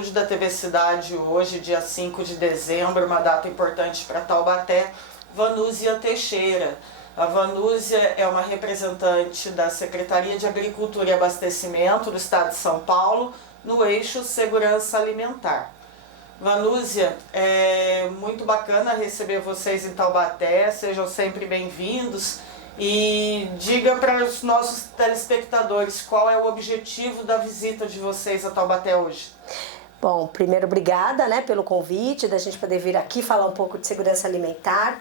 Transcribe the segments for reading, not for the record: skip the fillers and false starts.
estúdio da TV Cidade hoje, dia 5 de dezembro, uma data importante para Taubaté, Vanúzia Teixeira. A Vanúzia é uma representante da Secretaria de Agricultura e Abastecimento do Estado de São Paulo, no eixo Segurança Alimentar. Vanúzia, é muito bacana receber vocês em Taubaté, sejam sempre bem-vindos e diga para os nossos telespectadores qual é o objetivo da visita de vocês a Taubaté hoje. Bom, primeiro obrigada, pelo convite, da gente poder vir aqui falar um pouco de segurança alimentar.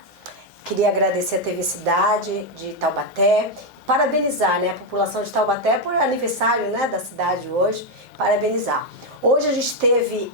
Queria agradecer a TV Cidade de Taubaté, parabenizar a população de Taubaté por aniversário da cidade hoje, parabenizar. Hoje a gente teve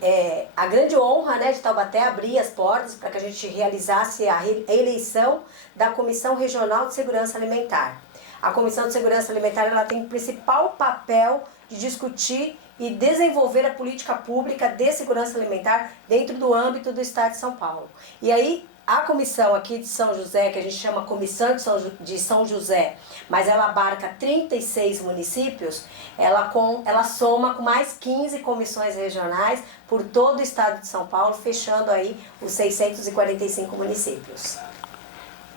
a grande honra de Taubaté abrir as portas para que a gente realizasse a eleição da Comissão Regional de Segurança Alimentar. A Comissão de Segurança Alimentar ela tem o principal papel de discutir e desenvolver a política pública de segurança alimentar dentro do âmbito do Estado de São Paulo. E aí, a comissão aqui de São José, que a gente chama Comissão de São José, mas ela abarca 36 municípios, ela soma com mais 15 comissões regionais por todo o estado de São Paulo, fechando aí os 645 municípios.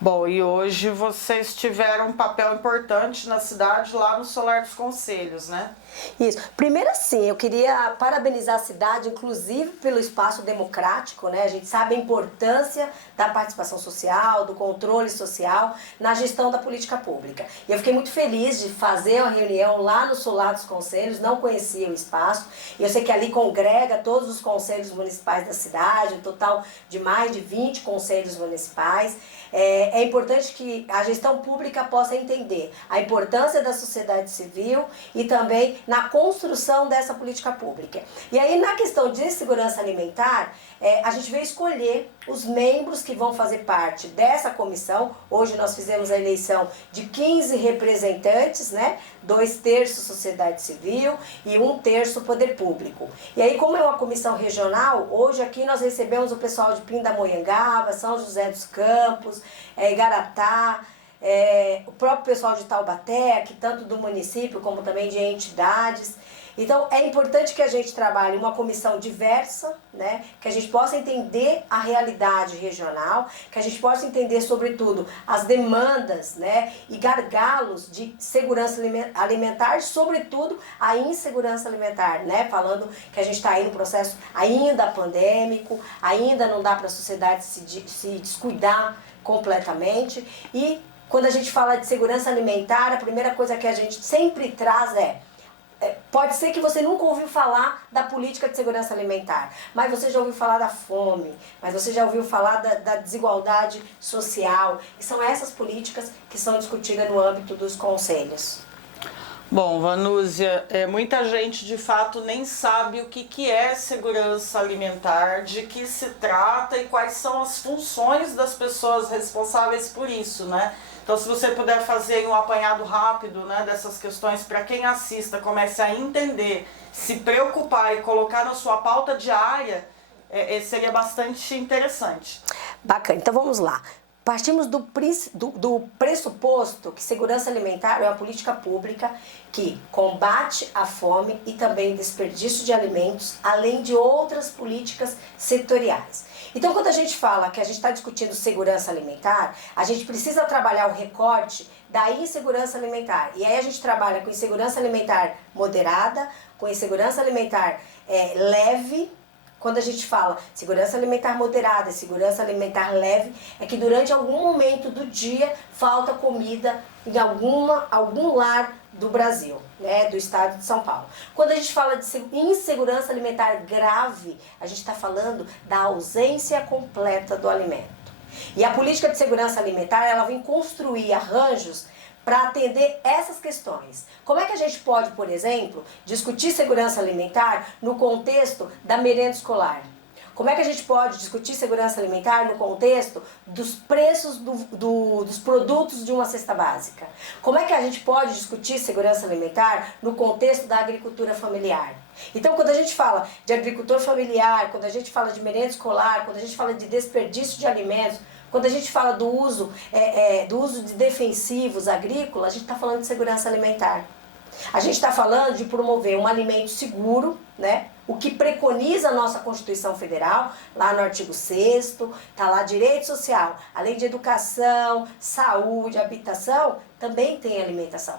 Bom, e hoje vocês tiveram um papel importante na cidade, lá no Solar dos Conselhos, né? Isso. Primeiro, assim, eu queria parabenizar a cidade, inclusive pelo espaço democrático, A gente sabe a importância da participação social, do controle social na gestão da política pública. E eu fiquei muito feliz de fazer uma reunião lá no Solar dos Conselhos, não conhecia o espaço, e eu sei que ali congrega todos os conselhos municipais da cidade, um total de mais de 20 conselhos municipais. É importante que a gestão pública possa entender a importância da sociedade civil e também na construção dessa política pública. E aí, na questão de segurança alimentar, a gente veio escolher os membros que vão fazer parte dessa comissão. Hoje nós fizemos a eleição de 15 representantes, 2/3 sociedade civil e 1/3 poder público. E aí, como é uma comissão regional, hoje aqui nós recebemos o pessoal de Pindamonhangaba, São José dos Campos, Igaratá, o próprio pessoal de Taubaté, aqui tanto do município como também de entidades. Então é importante que a gente trabalhe uma comissão diversa, que a gente possa entender a realidade regional, que a gente possa entender sobretudo as demandas e gargalos de segurança alimentar, sobretudo a insegurança alimentar, falando que a gente está aí no processo ainda pandêmico, ainda não dá para a sociedade se descuidar completamente. E quando a gente fala de segurança alimentar, a primeira coisa que a gente sempre traz pode ser que você nunca ouviu falar da política de segurança alimentar, mas você já ouviu falar da fome, mas você já ouviu falar da desigualdade social, e são essas políticas que são discutidas no âmbito dos conselhos. Bom, Vanúzia, muita gente de fato nem sabe o que é segurança alimentar, de que se trata e quais são as funções das pessoas responsáveis por isso, Então, se você puder fazer um apanhado rápido dessas questões para quem assista, comece a entender, se preocupar e colocar na sua pauta diária, seria bastante interessante. Bacana, então vamos lá. Partimos do pressuposto que segurança alimentar é uma política pública que combate a fome e também desperdício de alimentos, além de outras políticas setoriais. Então, quando a gente fala que a gente está discutindo segurança alimentar, a gente precisa trabalhar o recorte da insegurança alimentar. E aí a gente trabalha com insegurança alimentar moderada, com insegurança alimentar leve. Quando a gente fala segurança alimentar moderada e segurança alimentar leve, é que durante algum momento do dia falta comida em algum lar do Brasil, do estado de São Paulo. Quando a gente fala de insegurança alimentar grave, a gente está falando da ausência completa do alimento. E a política de segurança alimentar, ela vem construir arranjos para atender essas questões. Como é que a gente pode, por exemplo, discutir segurança alimentar no contexto da merenda escolar? Como é que a gente pode discutir segurança alimentar no contexto dos preços dos produtos de uma cesta básica? Como é que a gente pode discutir segurança alimentar no contexto da agricultura familiar? Então, quando a gente fala de agricultor familiar, quando a gente fala de merenda escolar, quando a gente fala de desperdício de alimentos, quando a gente fala do uso de defensivos agrícolas, a gente está falando de segurança alimentar. A gente está falando de promover um alimento seguro, né? O que preconiza a nossa Constituição Federal, lá no artigo 6º, está lá direito social, além de educação, saúde, habitação, também tem alimentação,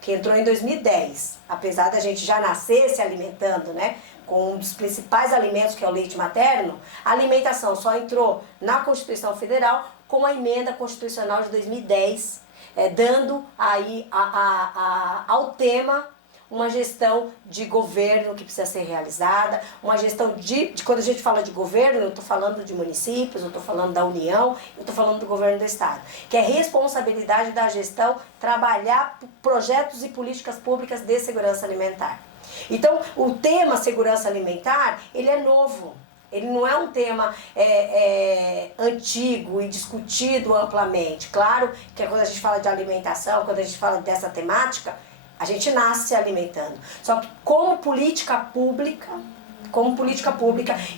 que entrou em 2010. Apesar da gente já nascer se alimentando, né, com um dos principais alimentos, que é o leite materno, a alimentação só entrou na Constituição Federal com a emenda constitucional de 2010, dando aí ao tema uma gestão de governo que precisa ser realizada, uma gestão quando a gente fala de governo, eu estou falando de municípios, eu estou falando da União, eu estou falando do governo do Estado, que é responsabilidade da gestão trabalhar projetos e políticas públicas de segurança alimentar. Então, o tema segurança alimentar, ele é novo. Ele não é um tema antigo e discutido amplamente. Claro que quando a gente fala de alimentação, quando a gente fala dessa temática, a gente nasce se alimentando. Só que como política pública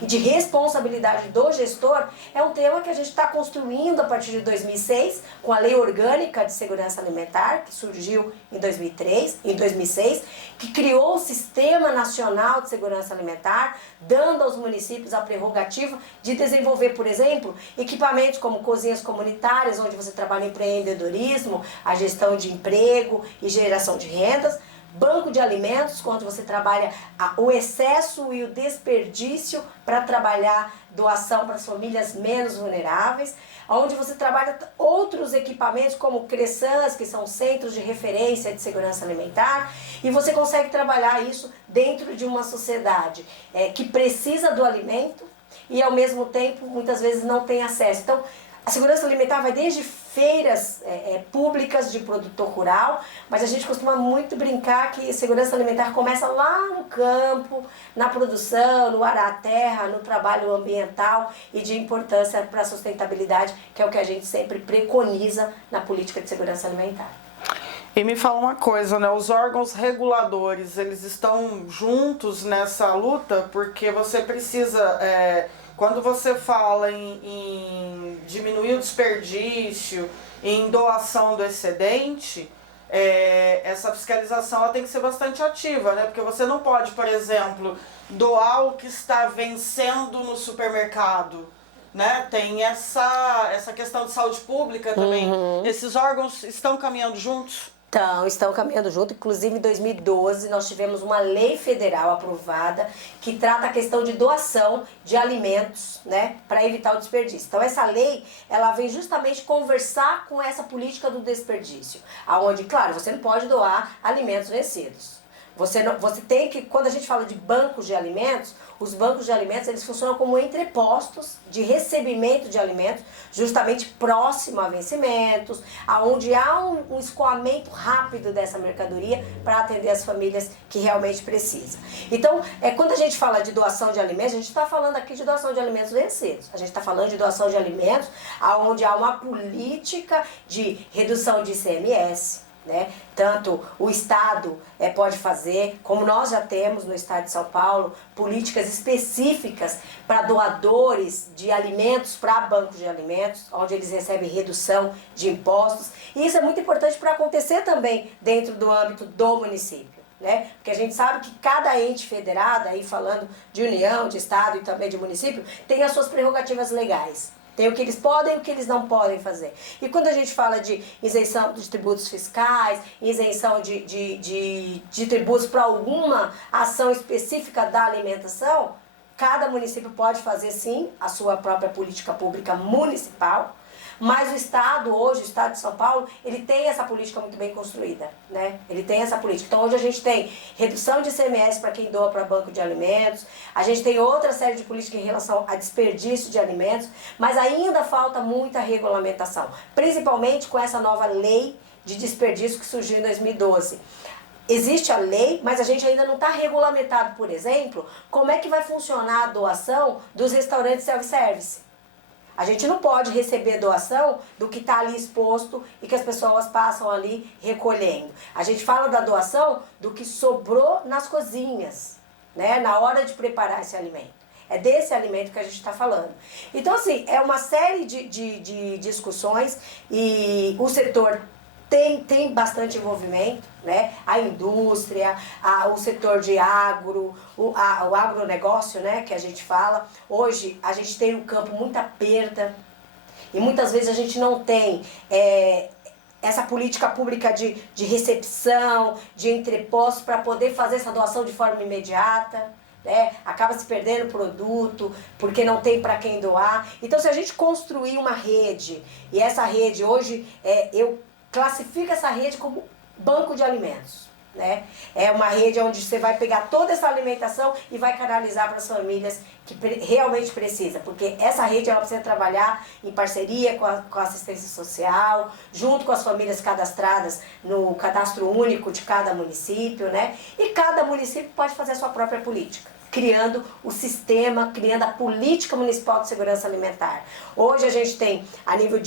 e de responsabilidade do gestor, é um tema que a gente está construindo a partir de 2006, com a Lei Orgânica de Segurança Alimentar, que surgiu em 2006, que criou o Sistema Nacional de Segurança Alimentar, dando aos municípios a prerrogativa de desenvolver, por exemplo, equipamentos como cozinhas comunitárias, onde você trabalha empreendedorismo, a gestão de emprego e geração de rendas, banco de alimentos, quando você trabalha o excesso e o desperdício para trabalhar doação para as famílias menos vulneráveis, onde você trabalha outros equipamentos como CRESANS, que são centros de referência de segurança alimentar, e você consegue trabalhar isso dentro de uma sociedade que precisa do alimento e ao mesmo tempo muitas vezes não tem acesso. Então, a segurança alimentar vai desde feiras públicas de produtor rural, mas a gente costuma muito brincar que segurança alimentar começa lá no campo, na produção, no arar a terra, no trabalho ambiental e de importância para a sustentabilidade, que é o que a gente sempre preconiza na política de segurança alimentar. E me fala uma coisa, né? Os órgãos reguladores, eles estão juntos nessa luta, porque você precisa... Quando você fala em diminuir o desperdício, em doação do excedente, essa fiscalização ela tem que ser bastante ativa, né? Porque você não pode, por exemplo, doar o que está vencendo no supermercado, né? Tem essa questão de saúde pública também. Esses órgãos estão caminhando juntos? Então, estão caminhando junto. Inclusive, em 2012, nós tivemos uma lei federal aprovada que trata a questão de doação de alimentos, né, para evitar o desperdício. Então, essa lei, ela vem justamente conversar com essa política do desperdício, aonde, claro, você não pode doar alimentos vencidos. Você tem que, quando a gente fala de bancos de alimentos, os bancos de alimentos, eles funcionam como entrepostos de recebimento de alimentos, justamente próximo a vencimentos, aonde há um escoamento rápido dessa mercadoria para atender as famílias que realmente precisam. Então, quando a gente fala de doação de alimentos, a gente está falando aqui de doação de alimentos vencidos. A gente está falando de doação de alimentos aonde há uma política de redução de ICMS, né? Tanto o Estado pode fazer, como nós já temos no Estado de São Paulo, políticas específicas para doadores de alimentos, para bancos de alimentos, onde eles recebem redução de impostos. E isso é muito importante para acontecer também dentro do âmbito do município, né? Porque a gente sabe que cada ente federado, aí falando de União, de Estado e também de município, tem as suas prerrogativas legais. Tem o que eles podem e o que eles não podem fazer. E quando a gente fala de isenção de tributos fiscais, isenção de tributos para alguma ação específica da alimentação, cada município pode fazer sim a sua própria política pública municipal, mas o Estado, hoje, o Estado de São Paulo, ele tem essa política muito bem construída, né? Ele tem essa política. Então, hoje a gente tem redução de ICMS para quem doa para banco de alimentos, a gente tem outra série de políticas em relação a desperdício de alimentos, mas ainda falta muita regulamentação, principalmente com essa nova lei de desperdício que surgiu em 2012. Existe a lei, mas a gente ainda não está regulamentado, por exemplo, como é que vai funcionar a doação dos restaurantes self-service. A gente não pode receber doação do que está ali exposto e que as pessoas passam ali recolhendo. A gente fala da doação do que sobrou nas cozinhas, né, na hora de preparar esse alimento. É desse alimento que a gente está falando. Então, assim, é uma série de discussões e o setor tem bastante envolvimento, né? A indústria, o setor de o agronegócio, né? Que a gente fala. Hoje a gente tem no campo muita perda e muitas vezes a gente não tem essa política pública de recepção, de entrepostos para poder fazer essa doação de forma imediata. Acaba se perdendo produto, porque não tem para quem doar. Então, se a gente construir uma rede, e essa rede hoje, eu classifico essa rede como banco de alimentos. É uma rede onde você vai pegar toda essa alimentação e vai canalizar para as famílias que realmente precisam, porque essa rede ela precisa trabalhar em parceria com a assistência social, junto com as famílias cadastradas no cadastro único de cada município, e cada município pode fazer a sua própria política, criando o sistema, criando a política municipal de segurança alimentar. Hoje a gente tem, a nível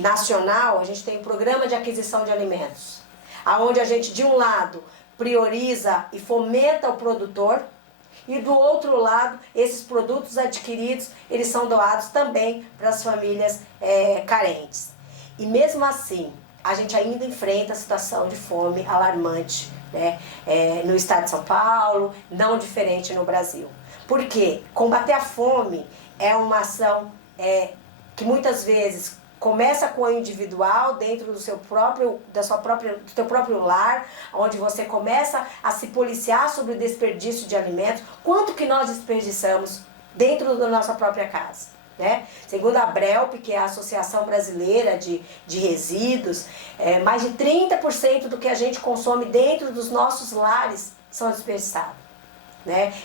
nacional, a gente tem o programa de aquisição de alimentos, aonde a gente, de um lado, prioriza e fomenta o produtor, e do outro lado, esses produtos adquiridos, eles são doados também para as famílias carentes. E mesmo assim, a gente ainda enfrenta a situação de fome alarmante, no estado de São Paulo, não diferente no Brasil. Por quê? Combater a fome é uma ação que muitas vezes começa com o individual, dentro do teu próprio lar, onde você começa a se policiar sobre o desperdício de alimentos. Quanto que nós desperdiçamos dentro da nossa própria casa? Segundo a Brelp, que é a Associação Brasileira de Resíduos, mais de 30% do que a gente consome dentro dos nossos lares são desperdiçados.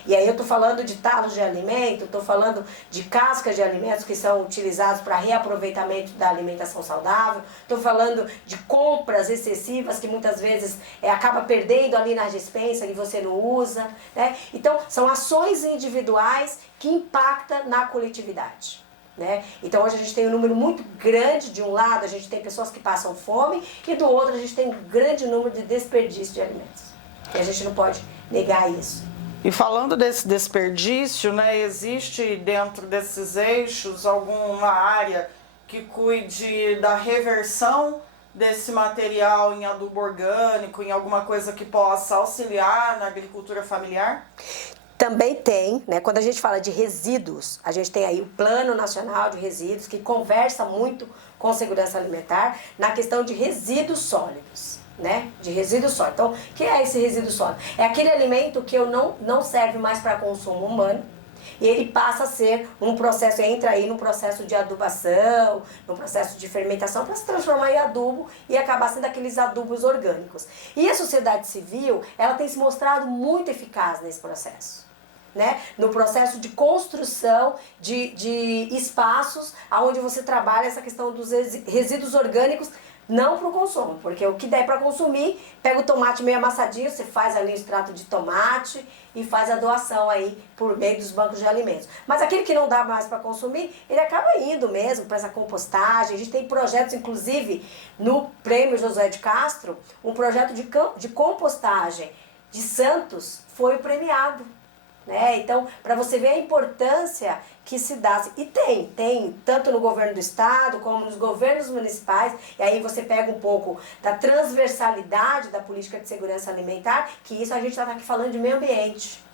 E aí eu estou falando de talos de alimento, estou falando de cascas de alimentos que são utilizados para reaproveitamento da alimentação saudável, estou falando de compras excessivas que muitas vezes acaba perdendo ali na despensa e você não usa. Então são ações individuais que impactam na coletividade. Então hoje a gente tem um número muito grande, de um lado a gente tem pessoas que passam fome e do outro a gente tem um grande número de desperdício de alimentos. E a gente não pode negar isso. E falando desse desperdício, existe dentro desses eixos alguma área que cuide da reversão desse material em adubo orgânico, em alguma coisa que possa auxiliar na agricultura familiar? Também tem, quando a gente fala de resíduos, a gente tem aí o Plano Nacional de Resíduos, que conversa muito com segurança alimentar na questão de resíduos sólidos. De resíduo sólido. Então, o que é esse resíduo sólido? É aquele alimento que não serve mais para consumo humano e ele passa a ser um processo, entra aí no processo de adubação, no processo de fermentação para se transformar em adubo e acabar sendo aqueles adubos orgânicos. E a sociedade civil, ela tem se mostrado muito eficaz nesse processo. No processo de construção de espaços onde você trabalha essa questão dos resíduos orgânicos, não para o consumo, porque o que der para consumir, pega o tomate meio amassadinho, você faz ali o extrato de tomate e faz a doação aí por meio dos bancos de alimentos. Mas aquele que não dá mais para consumir, ele acaba indo mesmo para essa compostagem. A gente tem projetos, inclusive, no Prêmio José de Castro, um projeto de compostagem de Santos foi premiado. Então, para você ver a importância que se dá. E tem, tanto no governo do estado, como nos governos municipais, e aí você pega um pouco da transversalidade da política de segurança alimentar, que isso a gente está aqui falando de meio ambiente.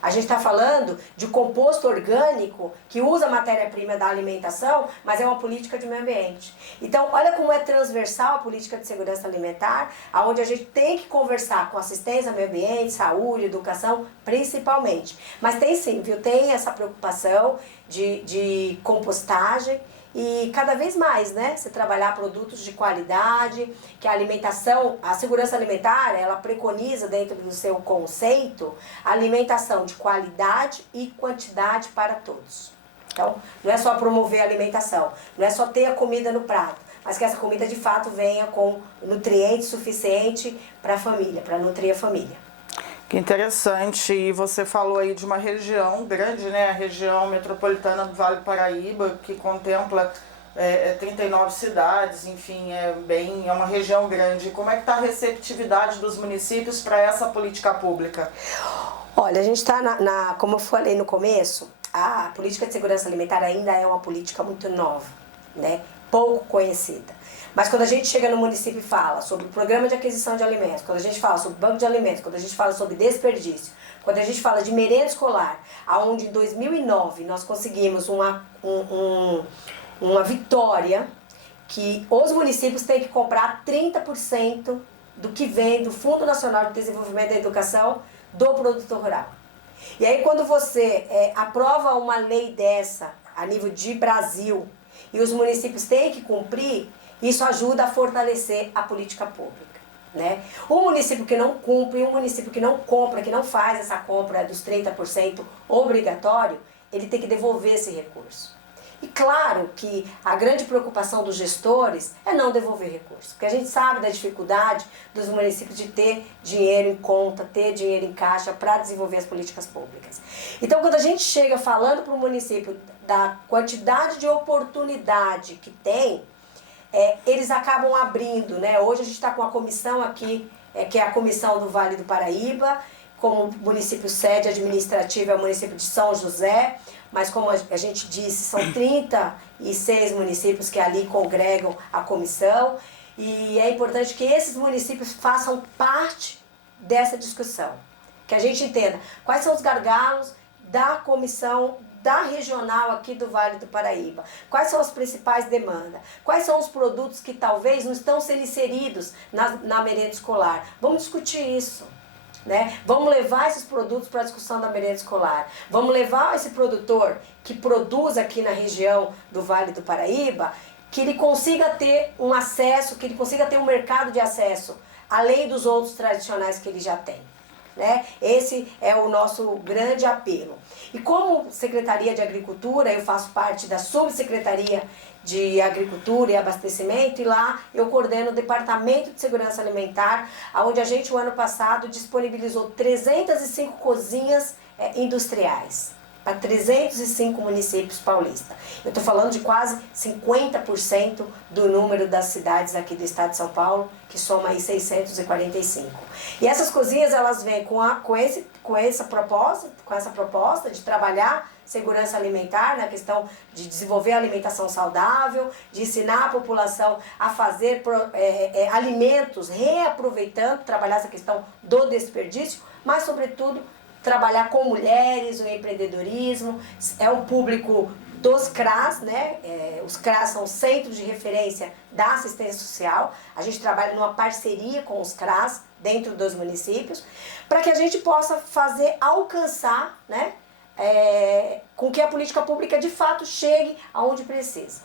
A gente está falando de composto orgânico que usa matéria-prima da alimentação, mas é uma política de meio ambiente. Então, olha como é transversal a política de segurança alimentar, onde a gente tem que conversar com assistência ao meio ambiente, saúde, educação, principalmente. Mas tem sim, viu? Tem essa preocupação de compostagem. E cada vez mais, você trabalhar produtos de qualidade, que a alimentação, a segurança alimentar, ela preconiza dentro do seu conceito, alimentação de qualidade e quantidade para todos. Então, não é só promover a alimentação, não é só ter a comida no prato, mas que essa comida de fato venha com nutrientes suficientes para a família, para nutrir a família. Que interessante, e você falou aí de uma região grande, a região metropolitana do Vale do Paraíba, que contempla 39 cidades, enfim, é uma região grande. Como é que está a receptividade dos municípios para essa política pública? Olha, a gente está, como eu falei no começo, a política de segurança alimentar ainda é uma política muito nova, pouco conhecida. Mas quando a gente chega no município e fala sobre o programa de aquisição de alimentos, quando a gente fala sobre banco de alimentos, quando a gente fala sobre desperdício, quando a gente fala de merenda escolar, aonde em 2009 nós conseguimos uma vitória que os municípios têm que comprar 30% do que vem do Fundo Nacional de Desenvolvimento da Educação do produtor rural. E aí quando você aprova uma lei dessa a nível de Brasil e os municípios têm que cumprir, isso ajuda a fortalecer a política pública, né? Um município que não cumpre, um município que não compra, que não faz essa compra dos 30% obrigatório, ele tem que devolver esse recurso. E claro que a grande preocupação dos gestores é não devolver recurso, porque a gente sabe da dificuldade dos municípios de ter dinheiro em conta, ter dinheiro em caixa para desenvolver as políticas públicas. Então, quando a gente chega falando para o município da quantidade de oportunidade que tem, eles acabam abrindo, né? Hoje a gente está com a comissão aqui, que é a Comissão do Vale do Paraíba, como município sede administrativa é o município de São José, mas como a gente disse, são 36 municípios que ali congregam a comissão, e é importante que esses municípios façam parte dessa discussão, que a gente entenda quais são os gargalos da comissão da regional aqui do Vale do Paraíba, quais são as principais demandas, quais são os produtos que talvez não estão sendo inseridos na merenda escolar. Vamos discutir isso, né? Vamos levar esses produtos para a discussão da merenda escolar. Vamos levar esse produtor que produz aqui na região do Vale do Paraíba, que ele consiga ter um acesso, que ele consiga ter um mercado de acesso, além dos outros tradicionais que ele já tem, né? Esse é o nosso grande apelo. E como Secretaria de Agricultura, eu faço parte da Subsecretaria de Agricultura e Abastecimento, e lá eu coordeno o Departamento de Segurança Alimentar, onde a gente, o ano passado, disponibilizou 305 cozinhas industriais para 305 municípios paulistas. Eu estou falando de quase 50% do número das cidades aqui do estado de São Paulo, que soma aí 645. E essas cozinhas, elas vêm com essa proposta de trabalhar segurança alimentar, na questão de desenvolver alimentação saudável, de ensinar a população a fazer alimentos reaproveitando, trabalhar essa questão do desperdício, mas sobretudo trabalhar com mulheres, o empreendedorismo. É um público dos CRAS, né? Os CRAS são centros de referência da assistência social. A gente trabalha numa parceria com os CRAS dentro dos municípios, para que a gente possa alcançar, né? Com que a política pública de fato chegue aonde precisa.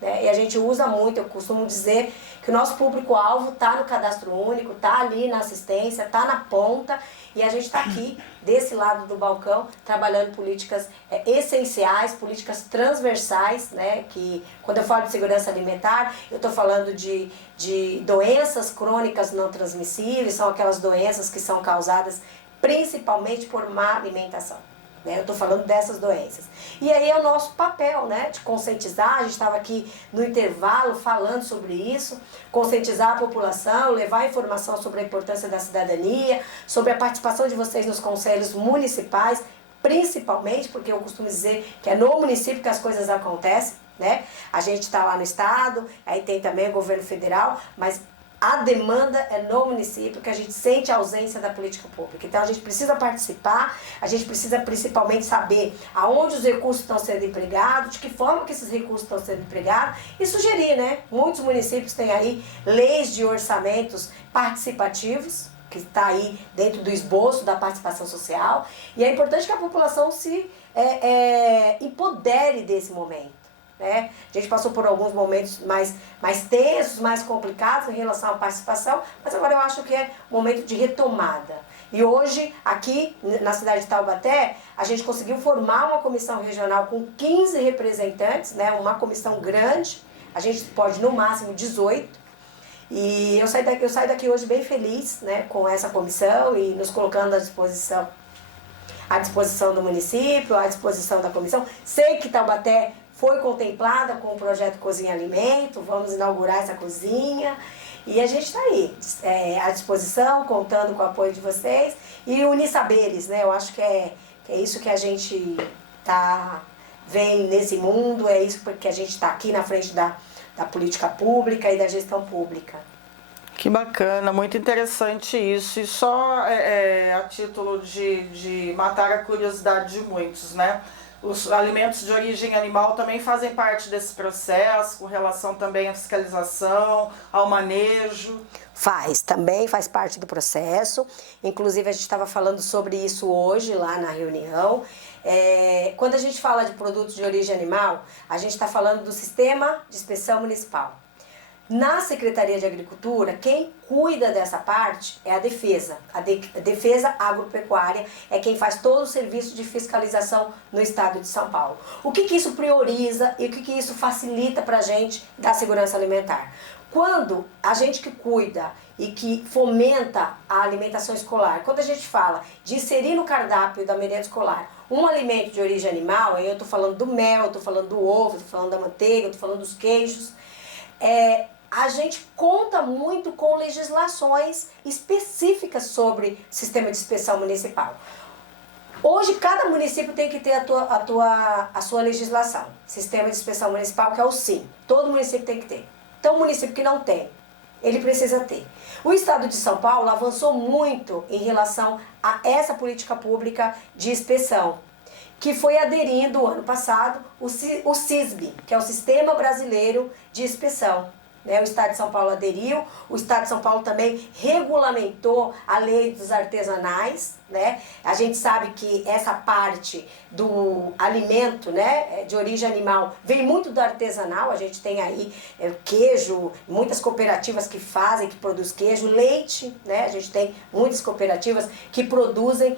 E a gente usa muito, eu costumo dizer que o nosso público-alvo está no cadastro único, está ali na assistência, está na ponta, e a gente está aqui, desse lado do balcão, trabalhando políticas essenciais, políticas transversais, né? Que quando eu falo de segurança alimentar, eu estou falando de doenças crônicas não transmissíveis, são aquelas doenças que são causadas principalmente por má alimentação. Eu estou falando dessas doenças. E aí é o nosso papel, né, de conscientizar. A gente estava aqui no intervalo falando sobre isso, conscientizar a população, levar informação sobre a importância da cidadania, sobre a participação de vocês nos conselhos municipais, principalmente porque eu costumo dizer que é no município que as coisas acontecem, né? A gente está lá no estado, aí tem também o governo federal, mas a demanda é no município, que a gente sente a ausência da política pública. Então a gente precisa participar, a gente precisa principalmente saber aonde os recursos estão sendo empregados, de que forma que esses recursos estão sendo empregados, e sugerir, né? Muitos municípios têm aí leis de orçamentos participativos, que está aí dentro do esboço da participação social, e é importante que a população se empodere desse momento. A gente passou por alguns momentos mais tensos, mais complicados em relação à participação, mas agora eu acho que é um momento de retomada. E hoje, aqui na cidade de Taubaté, a gente conseguiu formar uma comissão regional com 15 representantes, né? Uma comissão grande, a gente pode no máximo 18. E eu saio daqui hoje bem feliz, né, com essa comissão e nos colocando à disposição do município, à disposição da comissão. Sei que Taubaté foi contemplada com o projeto Cozinha Alimento, vamos inaugurar essa cozinha e a gente está aí, à disposição, contando com o apoio de vocês e unir saberes, né? Eu acho que é isso que a gente vem nesse mundo, é isso que a gente está aqui na frente da da política pública e da gestão pública. Que bacana, muito interessante isso. E só a título de matar a curiosidade de muitos, né? Os alimentos de origem animal também fazem parte desse processo, com relação também à fiscalização, ao manejo. Também faz parte do processo. Inclusive, a gente estava falando sobre isso hoje lá na reunião. Quando a gente fala de produtos de origem animal, a gente está falando do Sistema de Inspeção Municipal. Na Secretaria de Agricultura, quem cuida dessa parte é a Defesa. A Defesa Agropecuária é quem faz todo o serviço de fiscalização no estado de São Paulo. O que isso prioriza e o que isso facilita para a gente da segurança alimentar? Quando a gente que cuida e que fomenta a alimentação escolar, quando a gente fala de inserir no cardápio da merenda escolar um alimento de origem animal, aí eu estou falando do mel, estou falando do ovo, estou falando da manteiga, estou falando dos queijos, a gente conta muito com legislações específicas sobre sistema de inspeção municipal. Hoje, cada município tem que ter a sua legislação, Sistema de Inspeção Municipal, que é o SIM. Todo município tem que ter. Então, o município que não tem, ele precisa ter. O estado de São Paulo avançou muito em relação a essa política pública de inspeção, que foi aderindo, ano passado, o SISB, que é o Sistema Brasileiro de Inspeção. O Estado de São Paulo aderiu, o Estado de São Paulo também regulamentou a lei dos artesanais, né? A gente sabe que essa parte do alimento, né, de origem animal vem muito do artesanal. A gente tem aí queijo, muitas cooperativas que produzem queijo, leite, né? A gente tem muitas cooperativas que produzem,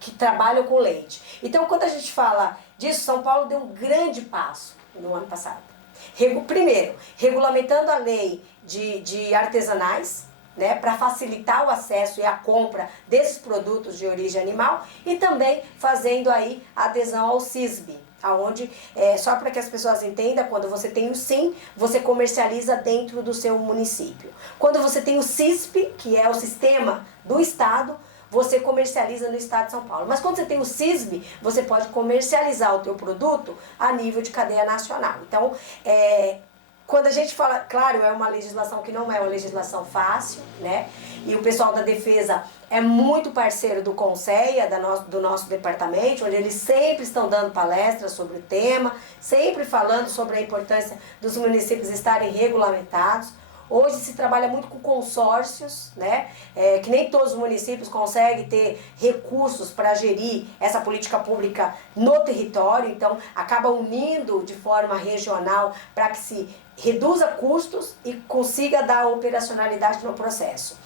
que trabalham com leite. Então, quando a gente fala disso, São Paulo deu um grande passo no ano passado. Primeiro, regulamentando a lei de artesanais, né, para facilitar o acesso e a compra desses produtos de origem animal, e também fazendo aí a adesão ao SISB, aonde, só para que as pessoas entendam, quando você tem o SIM, você comercializa dentro do seu município. Quando você tem o SISP, que é o sistema do Estado, você comercializa no estado de São Paulo. Mas quando você tem o SISB, você pode comercializar o teu produto a nível de cadeia nacional. Então, quando a gente fala, claro, é uma legislação que não é uma legislação fácil, né? E o pessoal da Defesa é muito parceiro do Conceia, do nosso departamento, onde eles sempre estão dando palestras sobre o tema, sempre falando sobre a importância dos municípios estarem regulamentados. Hoje se trabalha muito com consórcios, né? Que nem todos os municípios conseguem ter recursos para gerir essa política pública no território, então acaba unindo de forma regional para que se reduza custos e consiga dar operacionalidade no processo.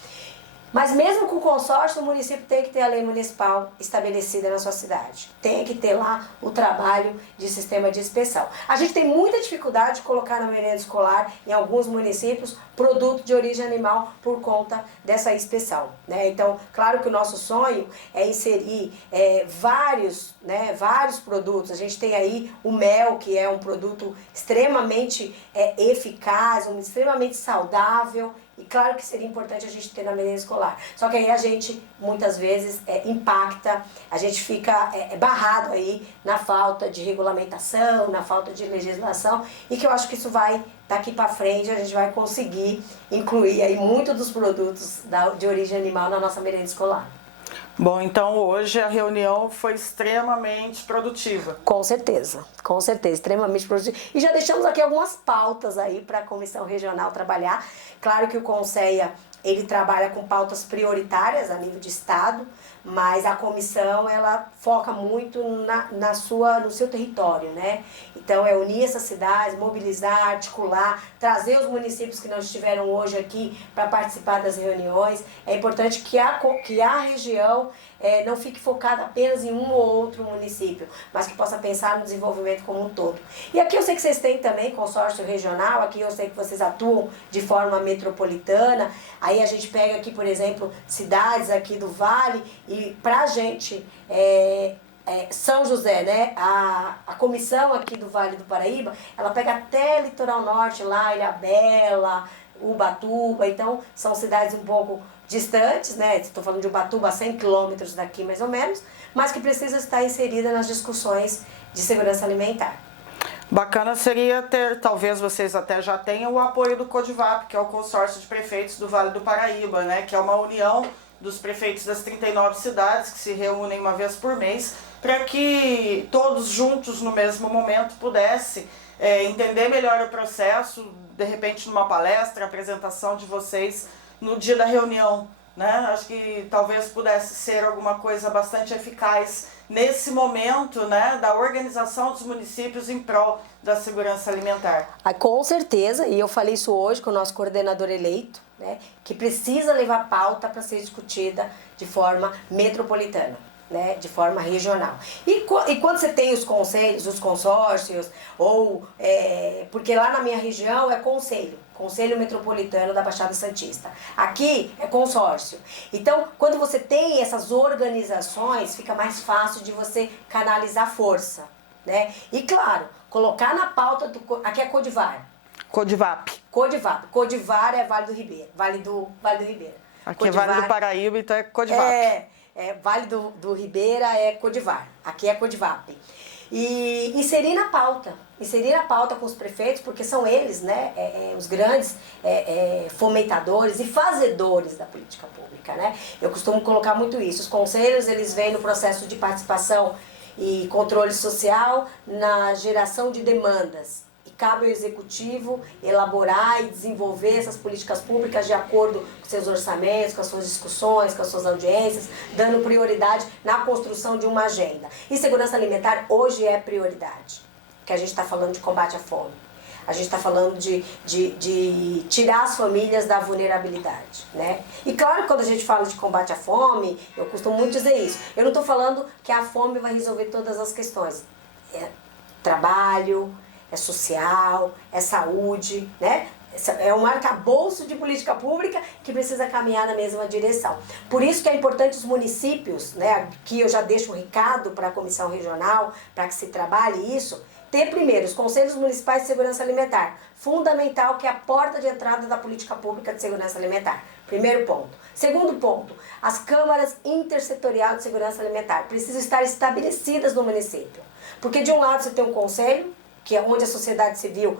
Mas mesmo com o consórcio, o município tem que ter a lei municipal estabelecida na sua cidade. Tem que ter lá o trabalho de sistema de inspeção. A gente tem muita dificuldade de colocar na merenda escolar, em alguns municípios, produto de origem animal por conta dessa inspeção, né? Então, claro que o nosso sonho é inserir vários produtos. A gente tem aí o mel, que é um produto extremamente eficaz, extremamente saudável. E claro que seria importante a gente ter na merenda escolar. Só que aí a gente, muitas vezes, impacta, a gente fica barrado aí na falta de regulamentação, na falta de legislação, e que eu acho que isso vai, daqui para frente, a gente vai conseguir incluir aí muitos dos produtos de origem animal na nossa merenda escolar. Bom, então hoje a reunião foi extremamente produtiva. Com certeza, extremamente produtiva. E já deixamos aqui algumas pautas aí para a Comissão Regional trabalhar. Claro que o Conceia, ele trabalha com pautas prioritárias a nível de Estado, mas a comissão, ela foca muito no seu território, né? Então, é unir essas cidades, mobilizar, articular, trazer os municípios que não estiveram hoje aqui para participar das reuniões. É importante que a região não fique focada apenas em um ou outro município, mas que possa pensar no desenvolvimento como um todo. E aqui eu sei que vocês têm também consórcio regional, aqui eu sei que vocês atuam de forma metropolitana. Aí a gente pega aqui, por exemplo, cidades aqui do Vale, e pra gente, São José, né? A comissão aqui do Vale do Paraíba, ela pega até Litoral Norte, lá, Ilhabela, Ubatuba. Então são cidades um pouco distantes, né? Estou falando de Ubatuba, a 100 quilômetros daqui mais ou menos, mas que precisa estar inserida nas discussões de segurança alimentar. Bacana seria ter, talvez vocês até já tenham, o apoio do CODIVAP, que é o Consórcio de Prefeitos do Vale do Paraíba, né? Que é uma união dos prefeitos das 39 cidades que se reúnem uma vez por mês, para que todos juntos no mesmo momento pudessem entender melhor o processo, de repente numa palestra, apresentação de vocês no dia da reunião, né? Acho que talvez pudesse ser alguma coisa bastante eficaz nesse momento, né, da organização dos municípios em prol da segurança alimentar. Com certeza, e eu falei isso hoje com o nosso coordenador eleito, né, que precisa levar pauta para ser discutida de forma metropolitana, né, de forma regional. E quando você tem os conselhos, os consórcios, porque lá na minha região é Conselho Metropolitano da Baixada Santista. Aqui é consórcio. Então, quando você tem essas organizações, fica mais fácil de você canalizar força, né? E claro, colocar na pauta aqui é CODIVAR. CODIVAP. CODIVAR é Vale do Ribeira. Vale do Ribeira. Aqui CODIVAR, é Vale do Paraíba, então é CODIVAP. Vale do Ribeira é CODIVAR. Aqui é CODIVAP. E inserir na pauta com os prefeitos, porque são eles, né, os grandes fomentadores e fazedores da política pública, né? Eu costumo colocar muito isso. Os conselhos, eles vêm no processo de participação e controle social na geração de demandas. E cabe ao executivo elaborar e desenvolver essas políticas públicas de acordo com seus orçamentos, com as suas discussões, com as suas audiências, dando prioridade na construção de uma agenda. E segurança alimentar hoje é prioridade, que a gente está falando de combate à fome. A gente está falando de tirar as famílias da vulnerabilidade, né? E claro que quando a gente fala de combate à fome, eu costumo muito dizer isso. Eu não estou falando que a fome vai resolver todas as questões. É trabalho, é social, é saúde, né? É um arcabouço de política pública que precisa caminhar na mesma direção. Por isso que é importante os municípios, né? Aqui eu já deixo um recado para a Comissão Regional, para que se trabalhe isso, ter primeiro os Conselhos Municipais de Segurança Alimentar, fundamental, que é a porta de entrada da política pública de segurança alimentar. Primeiro ponto. Segundo ponto, as câmaras intersetoriais de segurança alimentar precisam estar estabelecidas no município. Porque de um lado você tem um conselho, que é onde a sociedade civil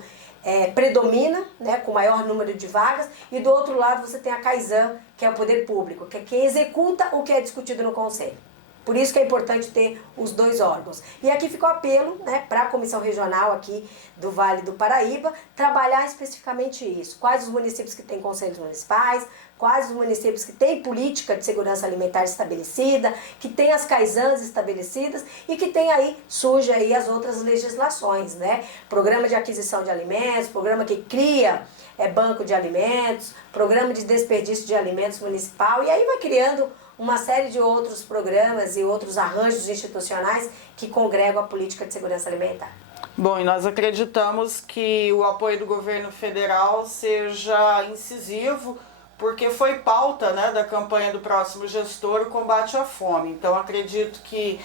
predomina, né, com maior número de vagas, e do outro lado você tem a CAISAM, que é o poder público, que é quem executa o que é discutido no conselho. Por isso que é importante ter os dois órgãos. E aqui fica o apelo, né, para a Comissão Regional aqui do Vale do Paraíba, trabalhar especificamente isso. Quais os municípios que têm conselhos municipais, quais os municípios que têm política de segurança alimentar estabelecida, que têm as CAISANs estabelecidas e que tem aí, surge aí as outras legislações, né? Programa de aquisição de alimentos, programa que cria banco de alimentos, programa de desperdício de alimentos municipal, e aí vai criando uma série de outros programas e outros arranjos institucionais que congregam a política de segurança alimentar. Bom, e nós acreditamos que o apoio do governo federal seja incisivo, porque foi pauta, né, da campanha do próximo gestor o combate à fome. Então acredito que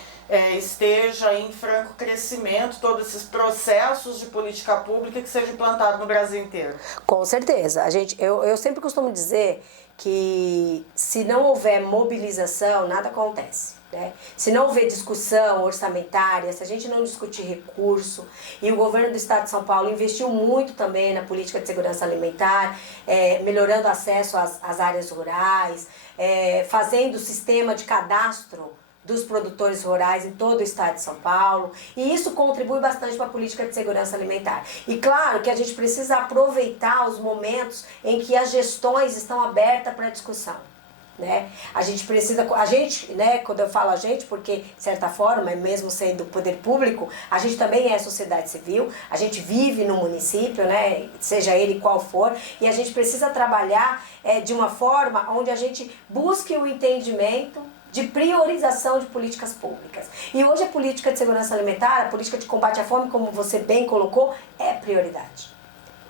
esteja em franco crescimento todos esses processos de política pública que seja implantado no Brasil inteiro. Com certeza. Eu sempre costumo dizer que se não houver mobilização, nada acontece, né? Se não houver discussão orçamentária, se a gente não discutir recurso, e o governo do estado de São Paulo investiu muito também na política de segurança alimentar, melhorando o acesso às áreas rurais, fazendo o sistema de cadastro dos produtores rurais em todo o estado de São Paulo, e isso contribui bastante para a política de segurança alimentar. E claro que a gente precisa aproveitar os momentos em que as gestões estão abertas para discussão, né? Né, quando eu falo a gente, porque de certa forma, mesmo sendo poder público, a gente também é sociedade civil, a gente vive no município, né, seja ele qual for, e a gente precisa trabalhar de uma forma onde a gente busque o entendimento de priorização de políticas públicas. E hoje a política de segurança alimentar, a política de combate à fome, como você bem colocou, é prioridade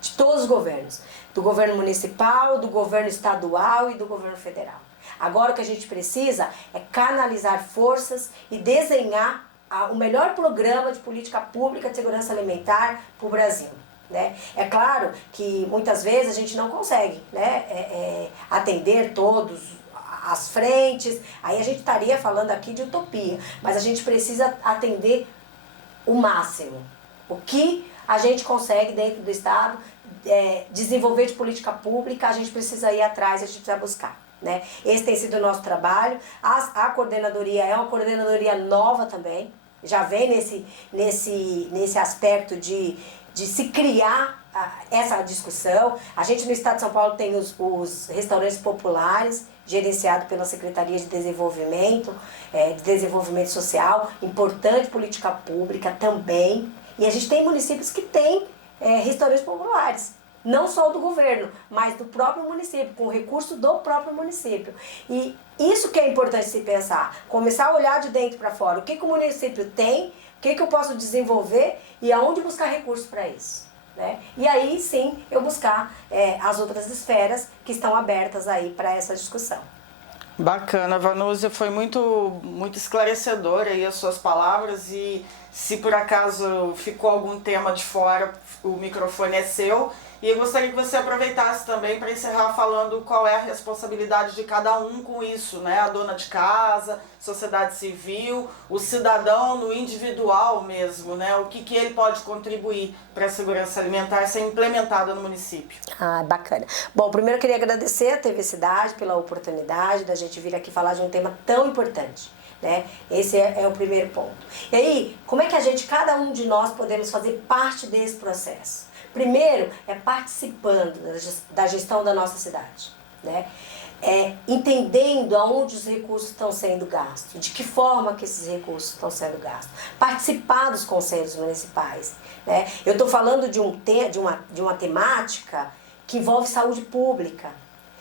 de todos os governos, do governo municipal, do governo estadual e do governo federal. Agora o que a gente precisa é canalizar forças e desenhar o melhor programa de política pública de segurança alimentar para o Brasil, né? É claro que muitas vezes a gente não consegue, né, atender todos as frentes, aí a gente estaria falando aqui de utopia, mas a gente precisa atender o máximo, o que a gente consegue, dentro do Estado, desenvolver de política pública, a gente precisa ir atrás, a gente precisa buscar. Né? Esse tem sido o nosso trabalho. A coordenadoria é uma coordenadoria nova também, já vem nesse aspecto de se criar essa discussão. A gente no Estado de São Paulo tem os restaurantes populares, gerenciado pela Secretaria de Desenvolvimento Social, importante política pública também. E a gente tem municípios que têm restaurantes populares, não só do governo, mas do próprio município, com recurso do próprio município. E isso que é importante se pensar, começar a olhar de dentro para fora, o que o município tem, o que eu posso desenvolver e aonde buscar recursos para isso. Né? E aí sim eu buscar as outras esferas que estão abertas aí para essa discussão. Bacana, Vanúzia, foi muito esclarecedora aí as suas palavras, e se por acaso ficou algum tema de fora, o microfone é seu. E eu gostaria que você aproveitasse também para encerrar falando qual é a responsabilidade de cada um com isso, né? A dona de casa, sociedade civil, o cidadão no individual mesmo, né? O que ele pode contribuir para a segurança alimentar ser implementada no município. Ah, bacana. Bom, primeiro eu queria agradecer a TV Cidade pela oportunidade da gente vir aqui falar de um tema tão importante. Né? Esse é o primeiro ponto. E aí, como é que cada um de nós podemos fazer parte desse processo? Primeiro, participando da gestão da nossa cidade, né? Entendendo aonde os recursos estão sendo gastos, de que forma que esses recursos estão sendo gastos, participar dos conselhos municipais, né? Eu estou falando de uma temática que envolve saúde pública.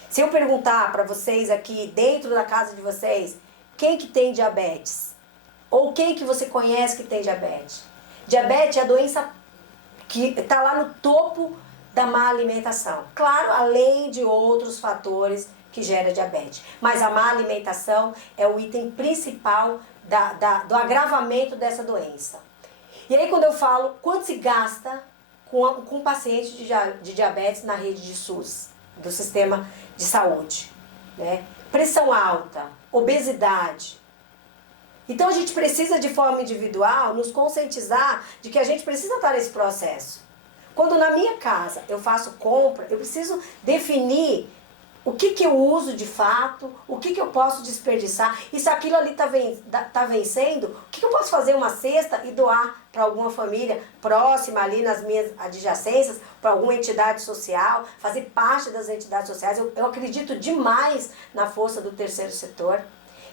Se eu perguntar para vocês aqui, dentro da casa de vocês, quem que tem diabetes? Ou quem que você conhece que tem diabetes? Diabetes é a doença que está lá no topo da má alimentação. Claro, além de outros fatores que geram diabetes. Mas a má alimentação é o item principal do agravamento dessa doença. E aí quando eu falo, quanto se gasta com paciente de diabetes na rede de SUS, do sistema de saúde, né? Pressão alta, obesidade. Então a gente precisa, de forma individual, nos conscientizar de que a gente precisa estar nesse processo. Quando na minha casa eu faço compra, eu preciso definir o que eu uso de fato, o que eu posso desperdiçar, e se aquilo ali tá vencendo, o que eu posso fazer uma cesta e doar para alguma família próxima ali nas minhas adjacências, para alguma entidade social, fazer parte das entidades sociais. Eu acredito demais na força do terceiro setor.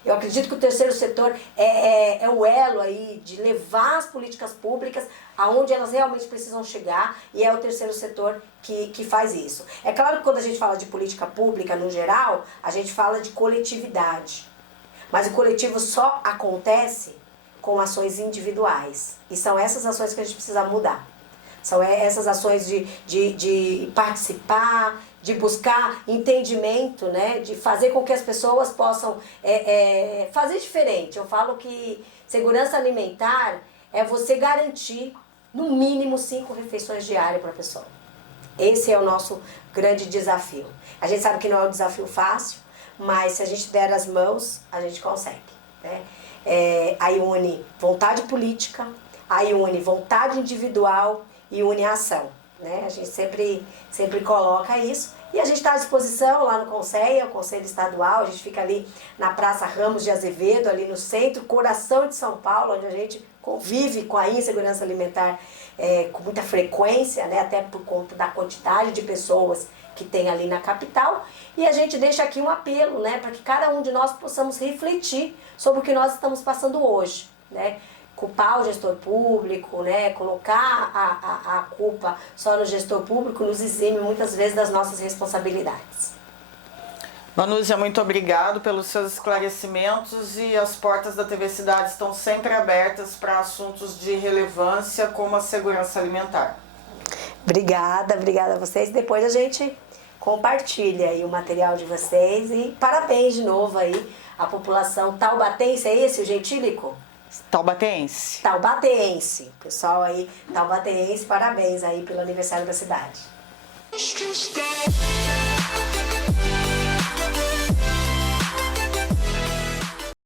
Eu acredito que o terceiro setor é o elo aí de levar as políticas públicas aonde elas realmente precisam chegar, e é o terceiro setor que faz isso. É claro que quando a gente fala de política pública no geral, a gente fala de coletividade. Mas o coletivo só acontece com ações individuais. E são essas ações que a gente precisa mudar. São essas ações de participar, de buscar entendimento, né? De fazer com que as pessoas possam fazer diferente. Eu falo que segurança alimentar é você garantir, no mínimo, 5 refeições diárias para a pessoa. Esse é o nosso grande desafio. A gente sabe que não é um desafio fácil, mas se a gente der as mãos, a gente consegue. Né? Aí une vontade política, aí une vontade individual e une ação. Né? A gente sempre coloca isso. E a gente está à disposição lá no Conselho, o Conselho Estadual. A gente fica ali na Praça Ramos de Azevedo, ali no centro, coração de São Paulo, onde a gente convive com a insegurança alimentar com muita frequência, né? Até por conta da quantidade de pessoas que tem ali na capital. E a gente deixa aqui um apelo, né? Para que cada um de nós possamos refletir sobre o que nós estamos passando hoje, né? Culpar o gestor público, né? Colocar a culpa só no gestor público nos exime muitas vezes das nossas responsabilidades. Vanúzia, muito obrigado pelos seus esclarecimentos, e as portas da TV Cidade estão sempre abertas para assuntos de relevância como a segurança alimentar. Obrigada a vocês. Depois a gente compartilha aí o material de vocês, e parabéns de novo aí à população taubatense. É esse o gentílico? Taubatense. Taubatense. Pessoal aí, taubatense, parabéns aí pelo aniversário da cidade.